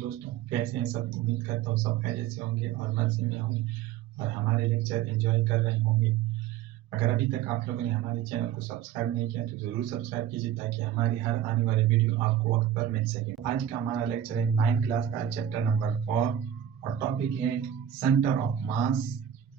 दोस्तों, कैसे हैं सब? उम्मीद करता हूँ सब खैरियत से होंगे और मज़े में होंगे और हमारे लेक्चर एंजॉय कर रहे होंगे। अगर अभी तक आप लोगों ने हमारे चैनल को सब्सक्राइब नहीं किया तो ज़रूर सब्सक्राइब कीजिए ताकि हमारी हर आने वाली वीडियो आपको वक्त पर मिल सके। आज का हमारा लेक्चर है 9th क्लास का चैप्टर नंबर 4 और टॉपिक है centre of mass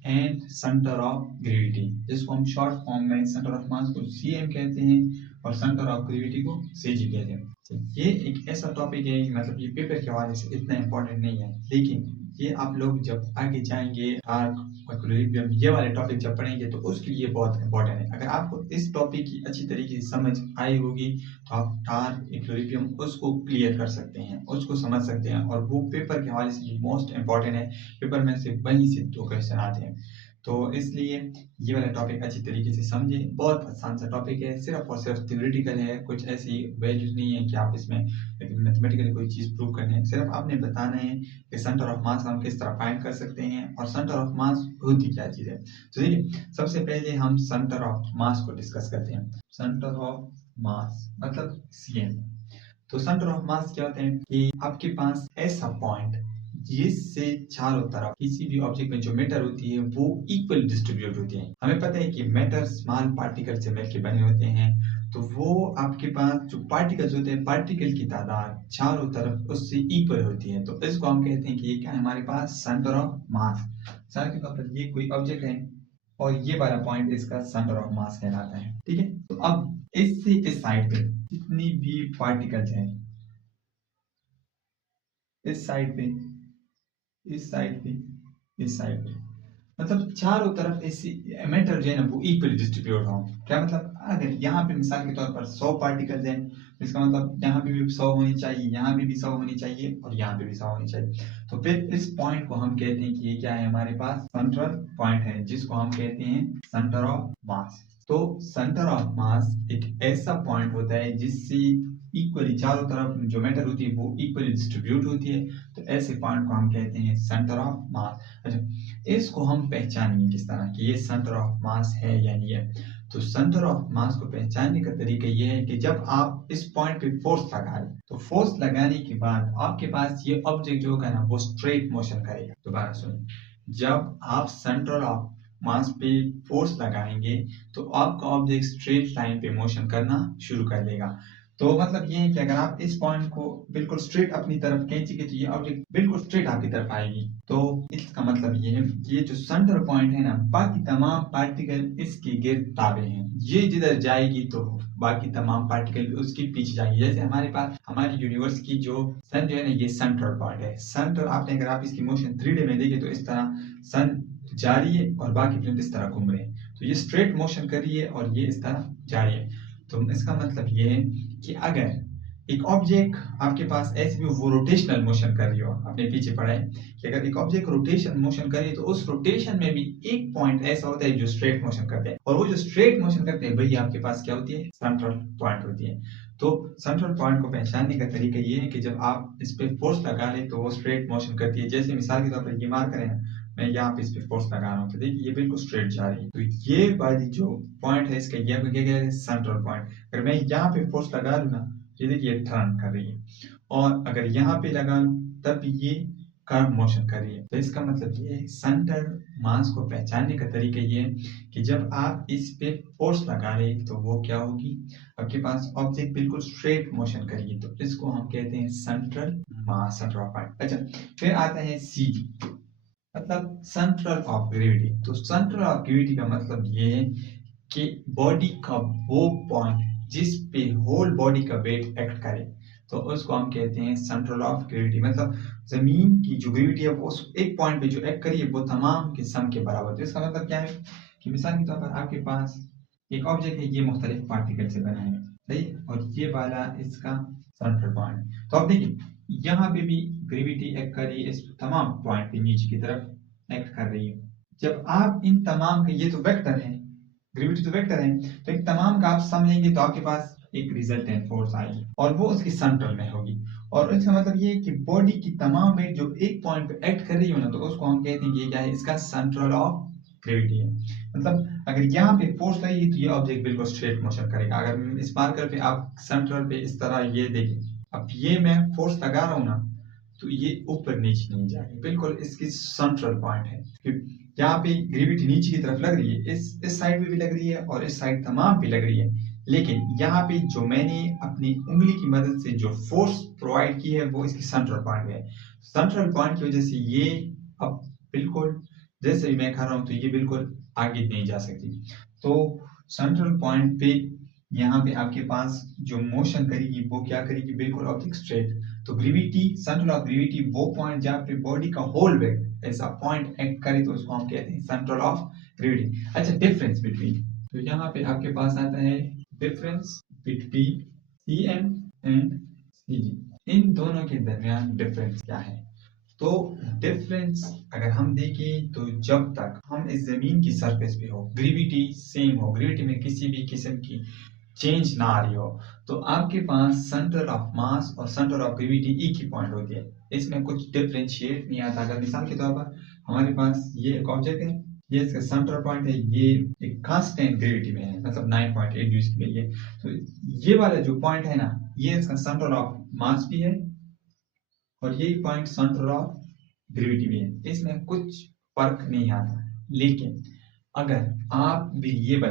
and centre of gravity, जिसको हम शॉर्ट फॉर्म में सेंटर ऑफ मास को सीएम कहते हैं और सेंटर ऑफ ग्रेविटी को सीजी कहते हैं। ये एक ऐसा टॉपिक है, मतलब ये पेपर के हवाले से इतना इम्पोर्टेंट नहीं है, लेकिन ये आप लोग जब आगे जाएंगे इक्विलिब्रियम ये वाले टॉपिक जब पढ़ेंगे तो उसके लिए बहुत इंपॉर्टेंट है। अगर आपको इस टॉपिक की अच्छी तरीके से समझ आई होगी तो आप टार्क इक्विलिब्रियम उसको क्लियर कर सकते हैं, उसको समझ सकते हैं और वो पेपर के हवाले से मोस्ट इंपॉर्टेंट है। पेपर में से वहीं से 2 क्वेश्चन आते हैं, तो इसलिए ये वाला टॉपिक अच्छी तरीके से समझें। बहुत आसान सा टॉपिक है, सिर्फ और सिर्फ थ्योरेटिकल है, कुछ ऐसी वैल्यूज नहीं है कि आप इसमें मैथमेटिकली कोई चीज़ प्रूव करनी है। सिर्फ आपने बताना है कि सेंटर ऑफ मास हम किस तरह फाइंड कर सकते हैं और सेंटर ऑफ मास होती क्या चीज़ है। तो देखिए, सबसे पहले हम सेंटर ऑफ मास को डिस्कस करते हैं। सेंटर ऑफ मास मतलब सीएम। तो सेंटर ऑफ मास क्या होते हैं कि आपके पास ऐसा पॉइंट जिससे चारों तरफ किसी भी ऑब्जेक्ट में जो मैटर होती है वो इक्वल डिस्ट्रीब्यूट होती है। हमें पता है कि मैटर स्मॉल पार्टिकल से मिलकर बने होते हैं, तो वो आपके पास जो पार्टिकल्स होते हैं, पार्टिकल की तादाद चारों तरफ उससे इक्वल होती है। तो इसको हम कहते हैं कि ये क्या है हमारे पास सेंटर ऑफ मास। मिसाल के तौर पर ये कोई ऑब्जेक्ट है और ये वाला पॉइंट इसका सेंटर ऑफ मास कहलाता है। ठीक है, तो अब इससे इस साइड पे जितनी भी पार्टिकल्स हैं, इस साइड पे, इस साइड पे, इस साइड पे, मतलब चारों तरफ ऐसी मैटर जो है ना वो इक्वली डिस्ट्रीब्यूट हो। क्या मतलब, अगर यहाँ पे मिसाल के तौर पर 100 पार्टिकल्स हैं, इसका मतलब यहाँ पे भी 100 होनी चाहिए, यहाँ पे भी 100 होनी चाहिए और यहाँ पे भी 100 होनी चाहिए। तो फिर इस पॉइंट को हम कहते हैं कि ये क्या है हमारे पास सेंट्रल पॉइंट है, जिसको हम कहते हैं सेंटर ऑफ मास। तो सेंटर ऑफ मास एक ऐसा पॉइंट होता है जिससे इक्वली चारों तरफ जो मैटर होती है वो इक्वली डिस्ट्रीब्यूट होती है, तो ऐसे पॉइंट को हम कहते हैं सेंटर ऑफ मास। अच्छा, इसको हम पहचानेंगे किस तरह कि ये सेंटर ऑफ मास है या नहीं है। तो सेंटर ऑफ मास को पहचानने का तरीका ये है कि जब आप इस पॉइंट पे फोर्स लगा रहे, तो फोर्स लगाने के बाद आपके पास ये ऑब्जेक्ट जो होगा ना वो स्ट्रेट मोशन करेगा। दोबारा सुनिए, जब आप सेंटर ऑफ मास पे फोर्स लगाएंगे तो आपका ऑब्जेक्ट स्ट्रेट लाइन पे मोशन करना शुरू कर देगा। तो मतलब ये है कि अगर आप इस पॉइंट को बिल्कुल स्ट्रेट अपनी तरफ खींचेंगे तो ये ऑब्जेक्ट बिल्कुल स्ट्रेट आपकी तरफ आएगी। तो इसका मतलब ये है कि ये जो सेंटर पॉइंट है ना, बाकी तमाम पार्टिकल इसके गिर्द ताबे हैं। ये जिधर जाएगी तो बाकी तमाम पार्टिकल उसके पीछे जाएंगे। जैसे हमारे पास हमारी यूनिवर्स की जो सन जो है ना, ये सेंट्रल पॉइंट है। सेंटर आपने अगर आप इसकी मोशन 3D में देखें तो इस तरह सन जा रही है और बाकी प्लैनेट इस तरह घूम रहे हैं, तो ये स्ट्रेट मोशन कर रही है और ये इस तरह जा रही है। तो इसका मतलब ये है कि अगर एक ऑब्जेक्ट आपके पास ऐसे भी वो रोटेशनल मोशन कर रही हो, आपने पीछे पढ़ा है कि अगर एक ऑब्जेक्ट रोटेशन मोशन करे तो उस रोटेशन में भी एक पॉइंट ऐसा होता है जो स्ट्रेट मोशन करते हैं, और वो जो स्ट्रेट मोशन करते हैं वही आपके पास क्या होती है, सेंट्रल पॉइंट होती है। तो सेंट्रल पॉइंट को पहचानने का तरीका ये है कि जब आप इस पे फोर्स लगा ले तो वो स्ट्रेट मोशन करती है। जैसे मिसाल के तौर पर ये मार करें, मैं यहाँ पे इस पे फोर्स लगा रहा हूँ तो देखिए ये बिल्कुल स्ट्रेट जा रही है। तो ये वाली जो पॉइंट है इसका ये क्या कहते हैं, सेंट्रल पॉइंट। अगर मैं यहाँ पे फोर्स लगा लूँ ना, ये देखिए टर्न कर रही है, और अगर यहाँ पे लगा लूँ तब ये कर्व मोशन कर रही है। तो इसका मतलब ये है सेंटर मास को पहचानने का तरीका ये है कि जब आप इस पे फोर्स लगा रहे तो वो क्या होगी, आपके पास ऑब्जेक्ट बिल्कुल स्ट्रेट मोशन करेगी, तो इसको हम कहते हैं central mass, centre of point. अच्छा, फिर आता है सी, मतलब सेंट्रल ऑफ ग्रेविटी। तो सेंट्रल ऑफ ग्रेविटी का मतलब ये है कि बॉडी का वो पॉइंट जिस पे होल बॉडी का वेट एक्ट करे, तो उसको हम कहते हैं सेंट्रल ऑफ ग्रेविटी। मतलब जमीन की जो ग्रेविटी है वो उस एक पॉइंट पे जो एक्ट करी है वो तमाम के सम के बराबर। तो इसका मतलब क्या है कि मिसाल के तौर पर आपके पास एक ऑब्जेक्ट है, ये मुख्तलिफ पार्टिकल से बना है, सही, और ये वाला इसका सेंट्रल पॉइंट। तो अब देखिए यहाँ पे भी ग्रेविटी एक्ट कर रही है, इस तमाम पॉइंट पे नीचे की तरफ एक्ट कर रही है। जब आप इन तमाम के, ये तो वेक्टर है, ग्रेविटी तो वेक्टर है, तो एक तमाम का आप सम लेंगे तो आपके पास एक रिजल्टेंट फोर्स आएगी और वो उसकी सेंट्रल में होगी। और इसका मतलब ये है कि बॉडी की तमाम वेट जो एक पॉइंट पे एक्ट कर रही हो ना, तो उसको हम कहते हैं कि ये क्या है, इसका सेंट्रल ऑफ ग्रेविटी है। मतलब अगर यहाँ पे फोर्स लगेगी तो ये ऑब्जेक्ट बिल्कुल स्ट्रेट मोशन करेगा। अगर इस मार्कर पे आप सेंट्रल पे इस तरह ये देखिए, अब ये मैं फोर्स लगा रहा हूँ ना, तो ये ऊपर नीचे नहीं जाएगी, बिल्कुल इसकी सेंट्रल पॉइंट है। यहाँ पे ग्रेविटी नीचे की तरफ लग रही है, इस साइड में भी लग रही है और इस साइड तमाम भी लग रही है, लेकिन यहाँ पे जो मैंने अपनी उंगली की मदद से जो फोर्स प्रोवाइड की है वो इसकी सेंट्रल पॉइंट में है। सेंट्रल पॉइंट की वजह से ये अब बिल्कुल जैसे ही मैं खा रहा हूँ तो ये बिल्कुल आगे नहीं जा सकती। तो सेंट्रल पॉइंट पे यहाँ पे आपके पास जो मोशन करेगी वो क्या करेगी, बिल्कुल ऑब्जेक्ट स्ट्रेट। तो ग्रेविटी, सेंटर ऑफ ग्रेविटी वो पॉइंट जहाँ पे बॉडी का होल वेट ऐसा पॉइंट एक्ट करे तो उसको हम कहते हैं सेंट्रल ऑफ ग्रेविटी। अच्छा, डिफरेंस बिटवीन, तो यहाँ पे आपके पास आता है difference between CM and CG। इन दोनों के दरमियान डिफरेंस क्या है? तो डिफरेंस अगर हम देखें तो जब तक हम इस जमीन की सरफेस पे हो, ग्रेविटी सेम हो, ग्रेविटी में किसी भी किस्म की चेंज ना आ रही हो, तो आपके पास सेंटर ऑफ मास और सेंटर ऑफ ग्रेविटी एक ही पॉइंट होती है, इसमें कुछ डिफरेंशिएट नहीं आता। अगर मिसाल के तौर पर हमारे पास ये एक ऑब्जेक्ट है, ये इसका सेंटर पॉइंट है, ये एक कांस्टेंट ग्रेविटी में है, मतलब 9.8 ड्यूज के लिए, तो ये वाला जो पॉइंट है ना, ये इसका सेंटर ऑफ मास भी है और यही पॉइंट सेंटर ऑफ ग्रेविटी भी है, इसमें कुछ फर्क नहीं आता। लेकिन अगर आप वेरिएबल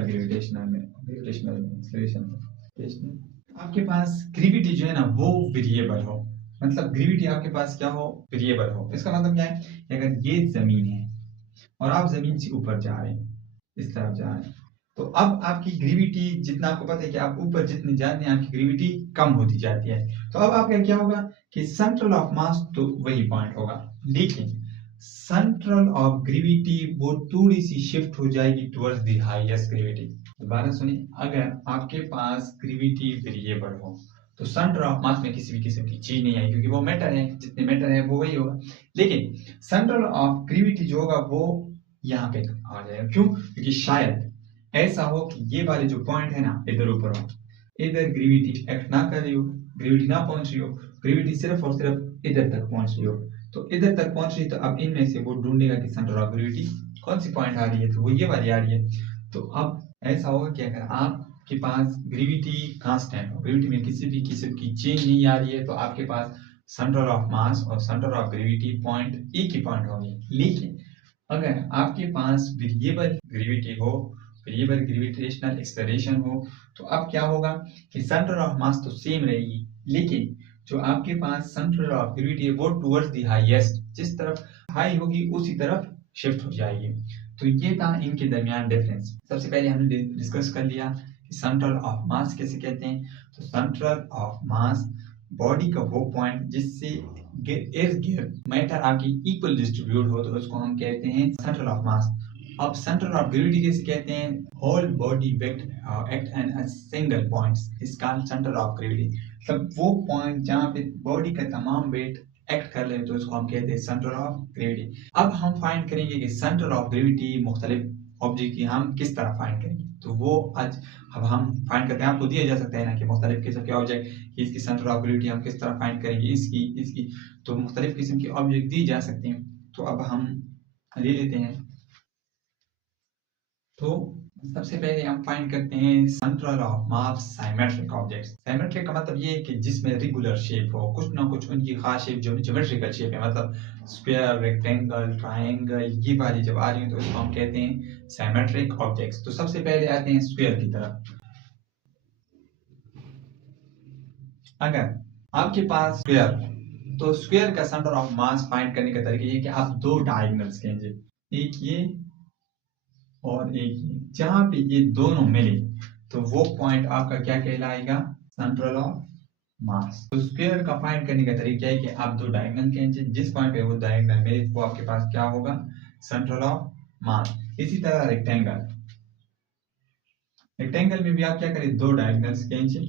आपके पास ग्रेविटी जो है ना वो वेरिएबल हो, मतलब ग्रेविटी आपके पास क्या हो, वेरिएबल हो, इसका मतलब क्या है, अगर ये जमीन है और आप जमीन से ऊपर जा रहे हैं, इस तरफ जा रहे हैं, तो अब आपकी ग्रेविटी, जितना आपको पता है कि आप ऊपर जितने जाते हैं आपकी ग्रेविटी कम होती जाती है, तो अब आपका क्या होगा कि सेंट्रल ऑफ मास तो वही पॉइंट होगा, लेकिन सेंट्रल ऑफ ग्रेविटी वो थोड़ी सी शिफ्ट हो जाएगी टुवर्ड्स द हाईएस्ट ग्रेविटी। दोबारा सुनिए, अगर आपके पास ग्रेविटी वेरिएबल हो तो सेंटर ऑफ मास में किसी भी किस्म की चीज नहीं आएगी, क्योंकि वो मैटर है, जितने मैटर है वो वही होगा। लेकिन सेंट्रल ऑफ ग्रेविटी जो होगा वो यहाँ पे आ जाएगा, क्यों? क्योंकि शायद ऐसा हो कि ये वाले जो पॉइंट है ना इधर ऊपर हो, इधर ग्रेविटी एक्ट ना कर रही हो, ग्रेविटी ना पहुंच रही हो, ग्रेविटी सिर्फ और सिर्फ इधर तक पहुंच रही हो, तो इधर तक पहुंच रही, तो अब इनमें से वो ढूंढेगा कि सेंटर ऑफ ग्रेविटी कौन सी पॉइंट आ रही है, तो वो ये वाली आ रही है। तो अब ऐसा होगा कि अगर आपके पास ग्रेविटी कांस्टेंट हो, ग्रेविटी में किसी भी किस्म की चेंज नहीं आ रही है, तो आपके पास सेंटर ऑफ मास और सेंटर ऑफ ग्रेविटी पॉइंट एक ही पॉइंट होंगे। लेकिन अगर आपके पास वेरिएबल ग्रेविटी हो, वेरिएबल ग्रेविटेशनल एक्सेलरेशन हो, तो अब क्या होगा कि सेंटर ऑफ मास तो सेम रहेगी, लेकिन जो आपके पास सेंटर ऑफ ग्रेविटी है वो टुवर्ड्स द हाईएस्ट, जिस तरफ हाई होगी उसी तरफ शिफ्ट हो जाएगी। तो ये था इनके दरमियान डिफरेंस। सबसे पहले हमने डिस्कस कर लिया कि सेंट्रल ऑफ मास कैसे कहते हैं। तो सेंट्रल ऑफ मास बॉडी का वो पॉइंट जिससे इर्द गिर्द मैटर आपकी इक्वल डिस्ट्रीब्यूट हो, तो उसको हम कहते हैं सेंट्रल ऑफ मास। अब सेंटर ऑफ ग्रेविटी कैसे कहते हैं, whole body weight act at a single point is called centre of gravity. मतलब वो पॉइंट जहाँ पे बॉडी का तमाम वेट एक्ट कर ले तो उसको हम कहते हैं सेंटर ऑफ ग्रेविटी। अब हम फाइंड करेंगे कि सेंटर ऑफ ग्रेविटी मुख्तलिफ ऑब्जेक्ट की हम किस तरह फाइंड करेंगे, तो वो आज अब हम फाइंड करते हैं। आपको दिया जा सकता है ना कि मुख्तलिफ किस्म के ऑब्जेक्ट, इसकी सेंटर ऑफ ग्रेविटी हम किस तरह फाइंड करेंगे, इसकी तो मुख्तलिफ किस्म के ऑब्जेक्ट दी जा सकते हैं। तो अब हम ले लेते हैं। तो सबसे पहले हम फाइंड करते हैं central of mass symmetric objects. Symmetric का मतलब ये है कि जिसमें रेगुलर शेप हो, कुछ ना कुछ उनकी खास शेप जो ज्योमेट्रिकल शेप है, मतलब स्क्वायर, रेक्टेंगल, ट्रायंगल, ये वाली जब आ रही है तो इसको हम कहते हैं साइमेट्रिक ऑब्जेक्ट्स। तो सबसे पहले आते हैं स्क्वायर की तरफ। अगर आपके पास स्क्वायर, तो स्क्वायर का सेंटर ऑफ मास फाइंड करने का तरीका ये कि आप दो डायगोनल्स लेंगे, एक ये और एक ये, जहां पे ये दोनों मिले तो वो पॉइंट आपका क्या कहलाएगा, सेंट्रल ऑफ मास। तो स्क्वायर का फाइंड करने का तरीका है कि आप दो डायगोनल खींचे, जिस पॉइंट पे वो डायगोनल मिले वो आपके पास क्या होगा, सेंट्रल ऑफ मास। इसी तरह रेक्टेंगल, रेक्टेंगल में भी आप क्या करें, दो डायगोनल्स खींचे,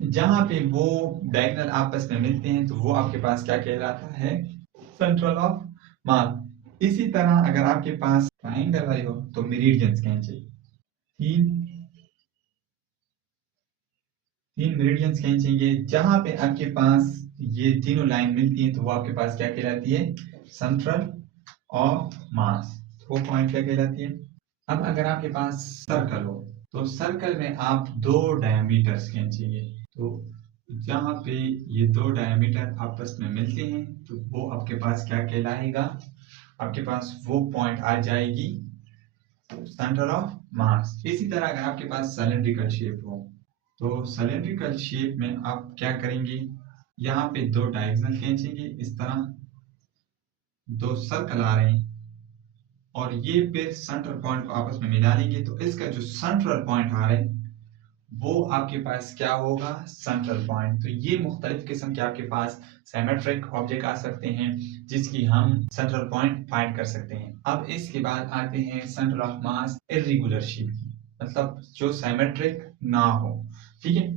जहां पे वो डायगोनल आपस में मिलते हैं तो वो आपके पास क्या कहलाता है, सेंट्रल ऑफ मास। इसी तरह अगर आपके पास ट्रायंगल वाले हो तो मेरिडियंस खींचे, तीन मेरिडियंस खींचेंगे, जहां पे आपके पास ये तीनों लाइन मिलती है तो वो आपके पास क्या कहलाती है, सेंट्रल ऑफ मास। वो पॉइंट क्या कहलाती है। अब अगर आपके पास सर्कल हो तो सर्कल में आप दो डायमीटर्स खींचेंगे, तो जहाँ पे ये दो डायमीटर आपस में मिलते हैं तो वो आपके पास क्या कहलाएगा, आपके पास वो पॉइंट आ जाएगी सेंटर ऑफ मास। इसी तरह अगर आपके पास सिलेंड्रिकल शेप हो तो सिलेंड्रिकल शेप में आप क्या करेंगे, यहाँ पे दो डायगोनल खींचेंगे, इस तरह दो सर्कल आ रहे हैं और ये फिर सेंटर पॉइंट को आपस में मिला लेंगे तो इसका जो सेंट्रल पॉइंट आ रहा है वो आपके पास क्या होगा, सेंट्रल पॉइंट। तो ये मुख्तलिफ किस्म के आपके पास सिमेट्रिक ऑब्जेक्ट आ सकते हैं जिसकी हम सेंट्रल पॉइंट फाइंड कर सकते हैं। अब इसके बाद आते हैं centre of mass irregular shape की, मतलब जो सिमेट्रिक ना हो। ठीक है,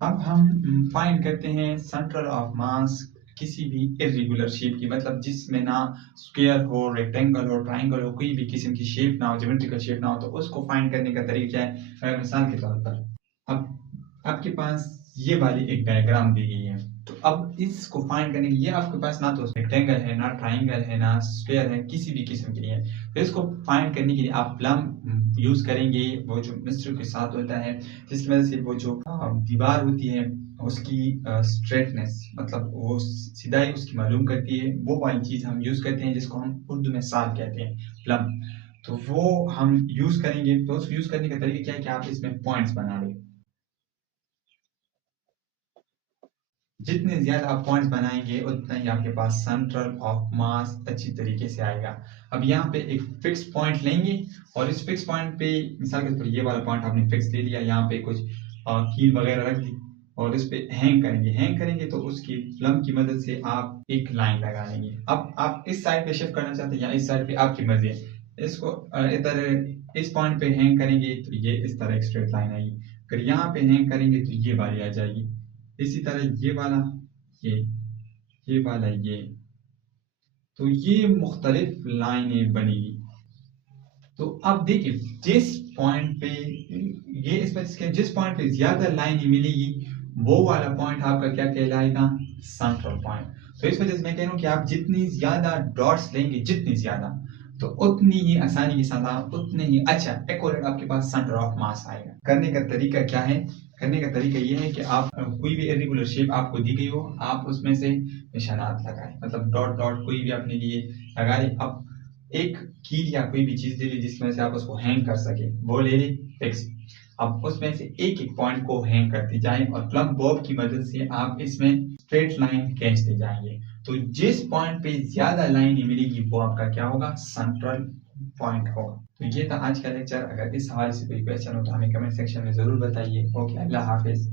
अब हम फाइंड करते हैं सेंटर ऑफ मास किसी भी इर्रेगुलर शेप की, मतलब जिसमें ना स्क्वायर हो, रेक्टेंगल हो, ट्राइंगल हो, कोई भी किस्म की शेप ना हो, ज्योमेट्रिकल शेप ना हो। तो उसको फाइंड करने का तरीका क्या है, अगर मिसाल के तौर पर अब आपके पास ये वाली एक डायग्राम दी गई है तो अब इसको फाइंड करने के लिए आपके पास ना तो रेक्टेंगल है, ना ट्राइंगल है, ना स्क्वायर है, किसी भी किस्म के लिए। तो इसको फाइंड करने के लिए आप प्लम यूज करेंगे, वो जो मिस्र के साथ होता है, जिसकी वजह से वो जो दीवार होती है उसकी स्ट्रेटनेस, मतलब वो सीधाई उसकी मालूम करती है। वो वाली चीज हम यूज करते हैं जिसको हम उर्दू में साल कहते हैं, प्लम। तो वो हम यूज करेंगे। तो उसको यूज करने का तरीका क्या है कि आप इसमें पॉइंट्स बना लें। जितने ज्यादा आप पॉइंट्स बनाएंगे उतना ही आपके पास सेंट्रल ऑफ मास अच्छी तरीके से आएगा। अब यहाँ पे एक फिक्स पॉइंट लेंगे और इस फिक्स पॉइंट पे मिसाल के तौर पर ये वाला पॉइंट आपने फिक्स ले लिया, यहाँ पे कुछ कील वगैरह रख दी और इस पे हैंग करेंगे। हैंग करेंगे तो उसकी प्लम की मदद से आप एक लाइन लगा लेंगे। अब आप इस साइड पे शिफ्ट करना चाहते हैं या इस साइड पे, आपकी मर्जी है। इसको इधर इस पॉइंट पे हैंग करेंगे तो ये इस तरह एक स्ट्रेट लाइन आएगी। अगर यहाँ पे हैंग करेंगे तो ये वाली आ जाएगी। इसी तरह ये वाला, ये ये वाला, ये, तो ये मुख्तलिफ लाइनें बनेगी। तो अब देखिए जिस पॉइंट पे ये इस पर जिस पॉइंट पे ज्यादा लाइन मिलेगी वो वाला पॉइंट आपका क्या कहलाएगा, सेंट्रल पॉइंट। तो इस वजह से मैं कह रहा हूँ कि आप जितनी ज्यादा डॉट्स लेंगे, जितनी ज्यादा, तो उतनी ही आसानी के साथ आप उतने ही अच्छा एक्यूरेट आपके पास सेंटर ऑफ मास आएगा। करने का तरीका क्या है, करने का तरीका ये है कि आप कोई भी इर्रेगुलर शेप आपको दी गई हो आप उसमें से निशानात लगाएं, मतलब डॉट डॉट कोई भी अपने लिए लगा लें। अब एक कील या कोई भी चीज ले ली जिसकी वजह से आप उसको हैंग कर सके, वो ले ली फिक्स। अब उसमें से एक एक पॉइंट को हैंग करते जाएं और प्लम बॉब की मदद से आप इसमें स्ट्रेट लाइन खींचते जाएंगे। तो जिस पॉइंट पे ज्यादा लाइन मिलेगी वो आपका क्या होगा, सेंट्रल पॉइंट होगा। तो ये था आज का लेक्चर। अगर इस हवाले से कोई क्वेश्चन हो तो हमें कमेंट सेक्शन में जरूर बताइए। ओके, अल्लाह हाफिज।